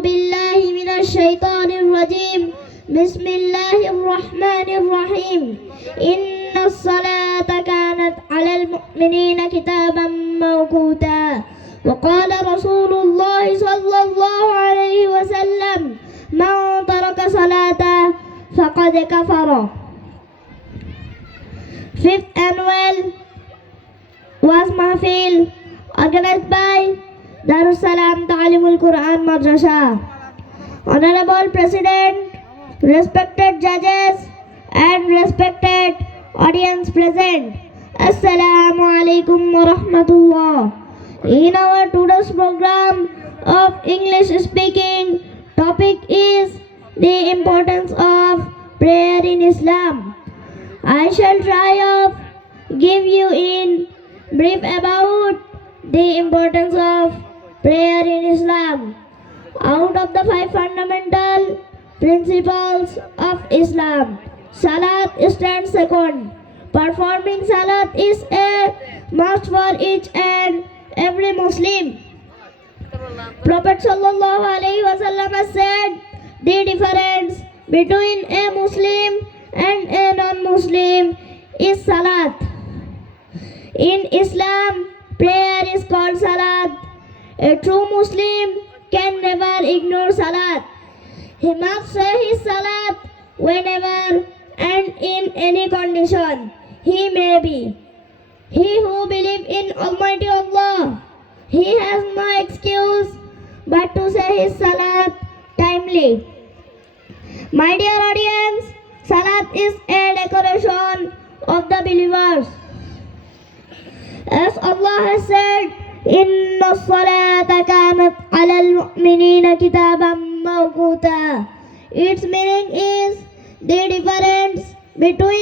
بالله من الشيطان الرجيم بسم الله الرحمن الرحيم إن الصلاة كانت على المؤمنين كتابا موقوتا وقال رسول الله صلى الله عليه وسلم من ترك صلاة فقد كفر. Fifth annual was Mahfil organized by Darussalam Ta'alimul Quran Madrasa. Honorable President, respected judges and respected audience present, Assalamu alaikum wa rahmatullah. In our today's program of English speaking, topic is the importance of prayer in Islam. I shall try of give you in brief about the importance of prayer in Islam. Out of the 5 fundamental principles of Islam, Salat stands second. Performing Salat is a must for each and every Muslim. Prophet sallallahu alaihi wasallam has said the difference between a Muslim and a non-Muslim is Salat. In Islam, prayer is called Salat. A true Muslim can never ignore Salat. He must say his Salat whenever and in any condition he may be. He who believes in Almighty Allah, he has no excuse but to say his Salat timely. My dear audience, Salat is a decoration of the believers. As Allah has said, Inna as-salata kanat 'ala al-mu'minina kitaban mawquta. Its meaning is the difference between